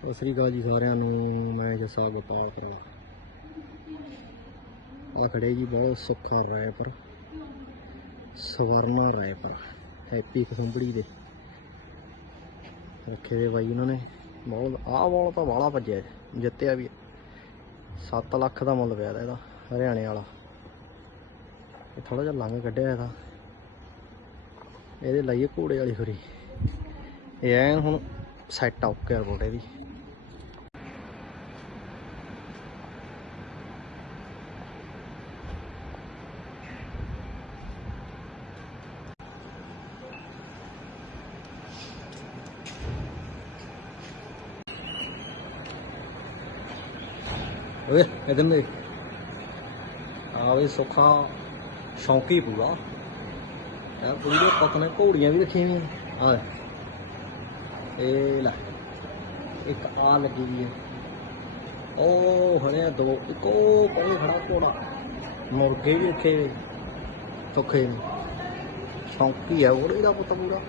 ਸਤਿ ਸ੍ਰੀ ਅਕਾਲ ਜੀ ਸਾਰਿਆਂ ਨੂੰ, ਮੈਂ ਜੱਸਾ ਗੋਪਾਲ ਕਰਾ ਆ ਖੜੇ ਜੀ, ਬਹੁਤ ਸੁੱਖਾ ਰਾਏ ਪਰ ਸਵਰਨਾ ਰਾਏ ਪਰ ਹੈਪੀ ਕਸੰਬੜੀ ਦੇ। ਰੱਖੇ ਦੇ ਬਾਈ ਉਹਨਾਂ ਨੇ, ਬਹੁਤ ਆਹ ਬੋਲ ਤਾਂ ਬਾਹਲਾ ਭੱਜਿਆ ਜਿੱਤਿਆ ਵੀ। 7 ਲੱਖ ਦਾ ਮੁੱਲ ਪਿਆ ਤਾ ਇਹਦਾ, ਹਰਿਆਣੇ ਵਾਲਾ। ਇਹ ਥੋੜਾ ਜਿਹਾ ਲੰਘ ਕੱਢਿਆ ਇਹਦਾ। ਇਹਦੇ ਲਾਈਏ ਘੋੜੇ ਵਾਲੀ ਖੁਰੀ ਇਹ ਐਨ ਹੁਣ ਸੈੱਟ ਆਉਕ ਹੈ ਬੋੜੇ ਦੀ। ਓਏ ਇਧਰ ਨੇ ਆਵੇ ਸੁੱਖਾ ਸ਼ੌਂਕੀ ਪੂਰਾ। ਯਾਰ ਪੂਰੀ ਦੇ ਘੋੜੀਆਂ ਵੀ ਰੱਖੀਆਂ ਹੋਈਆਂ ਆ ਇਹ ਲੈ। ਇੱਕ ਆ ਲੱਗੀ ਵੀ ਹੈ। ਉਹ ਹਣੇ ਦੋ, ਇੱਕ ਉਹ ਕੋਲ ਖੜਾ ਘੋੜਾ? ਮੁਰਗੇ ਵੀ ਰੱਖੇ ਹੋਏ। ਸੁੱਖੇ ਨੇ। ਸ਼ੌਂਕੀ ਹੈ ਉਹਦੇ ਪੁੱਤ ਪੂਰਾ।